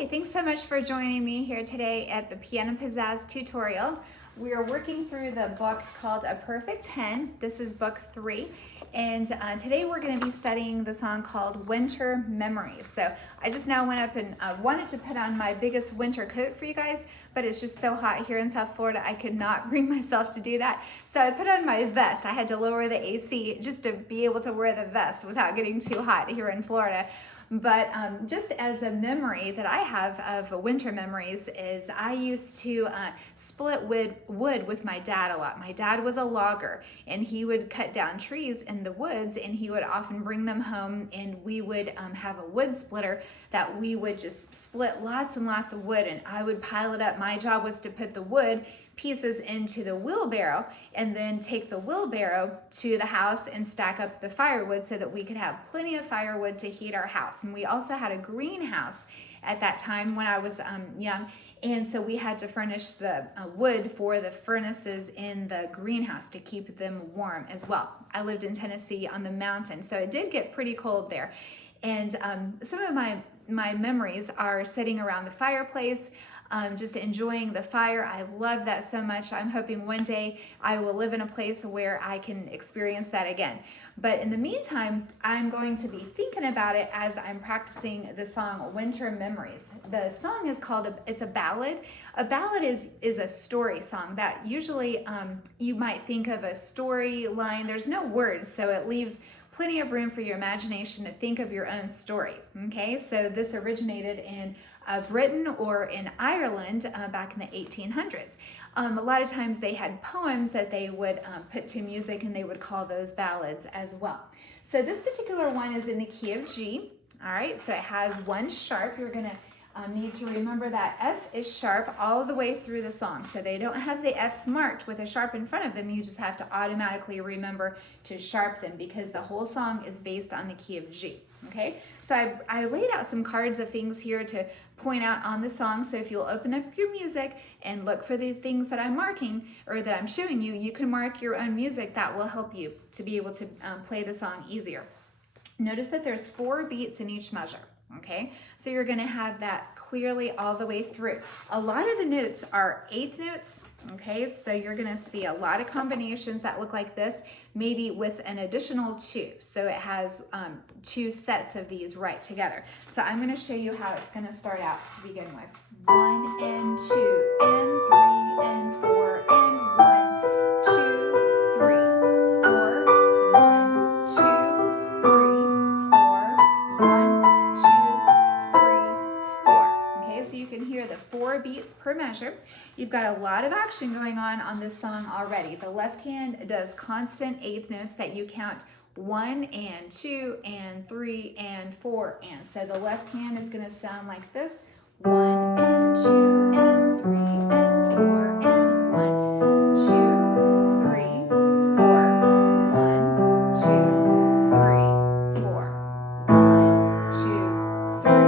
Hey, thanks so much for joining me here today at the Piano Pizzazz tutorial. We are working through the book called A Perfect 10. This is book 3. And today we're going to be studying the song called Winter Memories. So I just now went up and wanted to put on my biggest winter coat for you guys, but it's just so hot here in South Florida, I could not bring myself to do that. So I put on my vest. I had to lower the AC just to be able to wear the vest without getting too hot here in Florida. But just as a memory that I have of winter memories is I used to split wood with my dad a lot. My dad was a logger and he would cut down trees in the woods and he would often bring them home, and we would have a wood splitter that we would just split lots and lots of wood, and I would pile it up. My job was to put the wood pieces into the wheelbarrow and then take the wheelbarrow to the house and stack up the firewood so that we could have plenty of firewood to heat our house. And we also had a greenhouse at that time when I was young, and so we had to furnish the wood for the furnaces in the greenhouse to keep them warm as well. I lived in Tennessee on the mountain, so it did get pretty cold there. And some of my memories are sitting around the fireplace, just enjoying the fire. I love that so much. I'm hoping one day I will live in a place where I can experience that again. But in the meantime, I'm going to be thinking about it as I'm practicing the song Winter Memories. The song is called, it's a ballad. A ballad is a story song that usually you might think of a storyline. There's no words, so it leaves plenty of room for your imagination to think of your own stories. Okay, so this originated in Britain or in Ireland back in the 1800s. A lot of times they had poems that they would put to music, and they would call those ballads as well. So this particular one is in the key of G. All right, so it has one sharp. You're going to need to remember that F is sharp all the way through the song. So they don't have the F's marked with a sharp in front of them. You just have to automatically remember to sharp them because the whole song is based on the key of G. Okay, so I laid out some cards of things here to point out on the song. So if you'll open up your music and look for the things that I'm marking or that I'm showing you, you can mark your own music. That will help you to be able to play the song easier. Notice that there's 4 beats in each measure. Okay, so you're going to have that clearly all the way through. A lot of the notes are 8th notes. Okay, so you're going to see a lot of combinations that look like this, maybe with an additional 2. So it has 2 sets of these right together. So I'm going to show you how it's going to start out to begin with. 1 and 2 and 3 and 4 and 1, 2, 3, 4, 1, 2, 3, 4, 1. So you can hear the 4 beats per measure. You've got a lot of action going on this song already. The left hand does constant 8th notes that you count 1 and 2 and 3 and 4 and. So the left hand is going to sound like this: 1 and 2 and 3 and 4 and 1, 2, 3, 4, 1, 2, 3, 4, 1, 2, 3,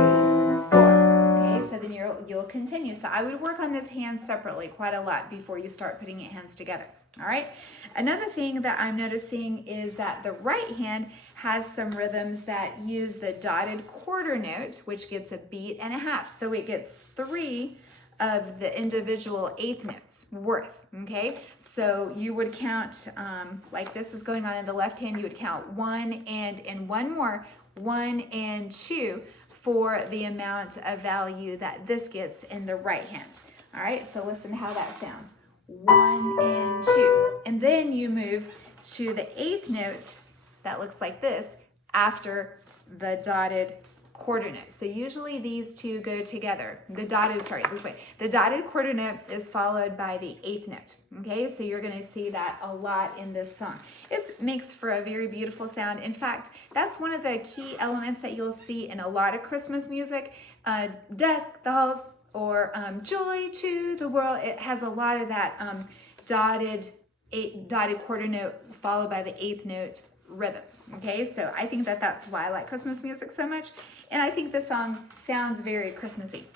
4. Okay, so then you'll continue. So I would work on this hand separately quite a lot before you start putting your hands together. All right. Another thing that I'm noticing is that the right hand has some rhythms that use the dotted quarter note, which gets a beat and a half. So it gets 3 of the individual 8th notes worth. Okay, so you would count like this is going on in the left hand. You would count 1 and 1 more, 1 and 2 for the amount of value that this gets in the right hand. All right, so listen to how that sounds. 1 and 2. And then you move to the 8th note that looks like this after the dotted quarter note. So usually these two go together. The dotted quarter note is followed by the 8th note. Okay, so you're going to see that a lot in this song. It makes for a very beautiful sound. In fact, that's one of the key elements that you'll see in a lot of Christmas music. Deck the halls, or Joy to the World. It has a lot of that dotted quarter note followed by the 8th note rhythms. Okay, so I think that that's why I like Christmas music so much, and I think the song sounds very Christmassy.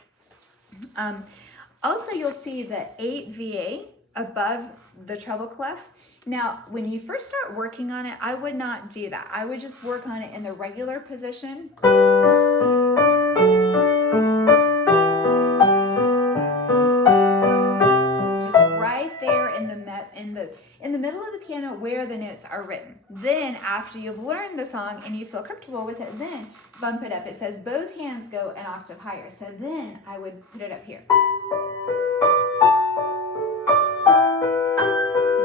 Also, you'll see the 8 VA above the treble clef. Now, when you first start working on it, I would not do that. I would just work on it in the regular position. are written. Then after you've learned the song and you feel comfortable with it, then bump it up. It says both hands go an octave higher. So then I would put it up here.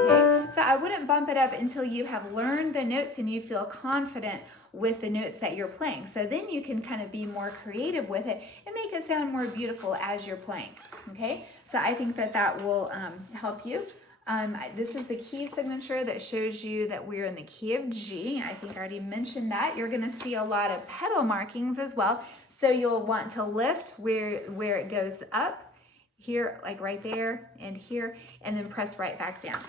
Okay, so I wouldn't bump it up until you have learned the notes and you feel confident with the notes that you're playing. So then you can kind of be more creative with it and make it sound more beautiful as you're playing. Okay, so I think that that will help you. This is the key signature that shows you that we're in the key of G. I think I already mentioned that. You're going to see a lot of pedal markings as well. So you'll want to lift where it goes up, here, like right there and here, and then press right back down.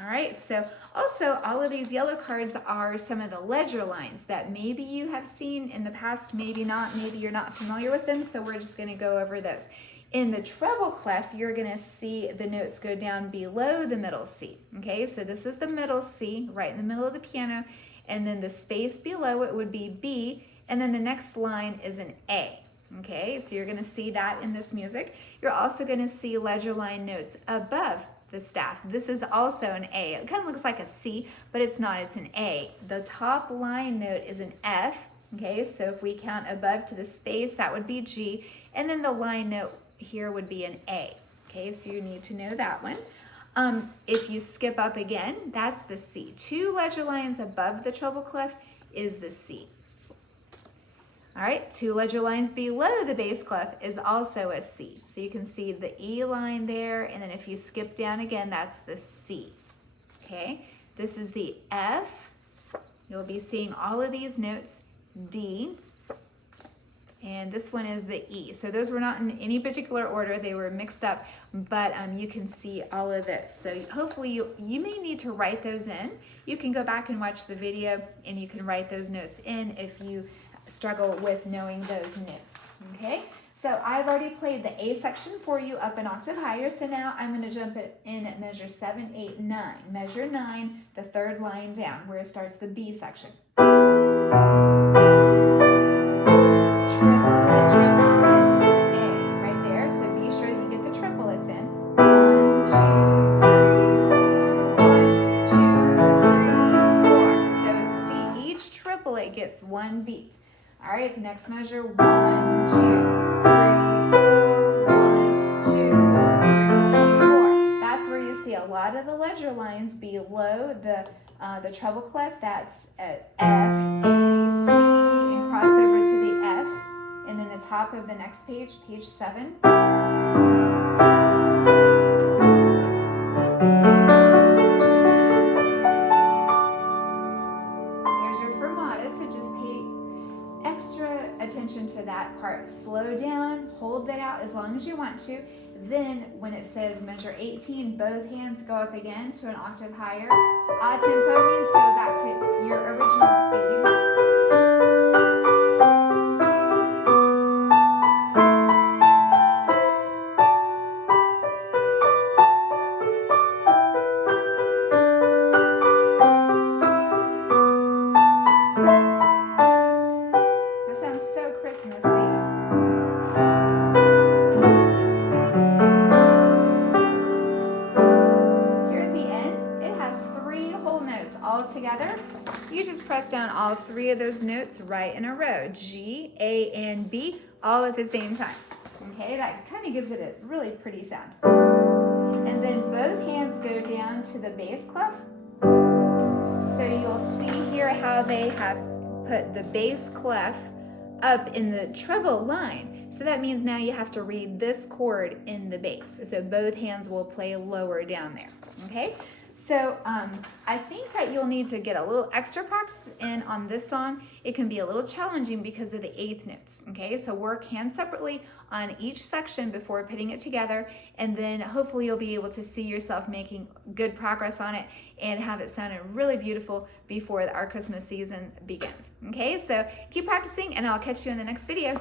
All right, so also all of these yellow cards are some of the ledger lines that maybe you have seen in the past, maybe not, maybe you're not familiar with them, so we're just going to go over those. In the treble clef, you're going to see the notes go down below the middle C. Okay, so this is the middle C, right in the middle of the piano, and then the space below it would be B, and then the next line is an A. Okay, so you're going to see that in this music. You're also going to see ledger line notes above the staff. This is also an A. It kind of looks like a C, but it's not, it's an A. The top line note is an F. Okay, so if we count above to the space, that would be G, and then the line note here would be an A. Okay, so you need to know that one. If you skip up again, that's the C. 2 ledger lines above the treble clef is the C. All right, 2 ledger lines below the bass clef is also a C. So you can see the E line there, and then if you skip down again, that's the C. Okay, this is the F. You'll be seeing all of these notes, D, and this one is the E. So those were not in any particular order, they were mixed up, but you can see all of this. So hopefully you may need to write those in. You can go back and watch the video and you can write those notes in if you struggle with knowing those notes. Okay, so I've already played the A section for you up an octave higher, so now I'm going to jump it in at measure 7, 8, 9. Measure 9, the third line down, where it starts the B section. Triplet, A, right there, so be sure that you get the triplets in. 1, 2, 3, 4. 1, 2, 3, 4. So see, each triplet gets one beat. All right, the next measure, 1, 2, 3, 4, 1, 2, 3, 4. That's where you see a lot of the ledger lines below the treble clef. That's F, A, C, and cross over to the F, and then the top of the next page, page 7. Attention to that part. Slow down, hold that out as long as you want to. Then when it says measure 18, both hands go up again to an octave higher. A tempo means go back to your original speed. Together, you just press down all 3 of those notes right in a row, G, A, and B, all at the same time. Okay, that kind of gives it a really pretty sound. And then both hands go down to the bass clef. So you'll see here how they have put the bass clef up in the treble line. So that means now you have to read this chord in the bass. So both hands will play lower down there. Okay. So I think that you'll need to get a little extra practice in on this song. It can be a little challenging because of the 8th notes, okay? So work hands separately on each section before putting it together, and then hopefully you'll be able to see yourself making good progress on it and have it sound really beautiful before our Christmas season begins, okay? So keep practicing, and I'll catch you in the next video.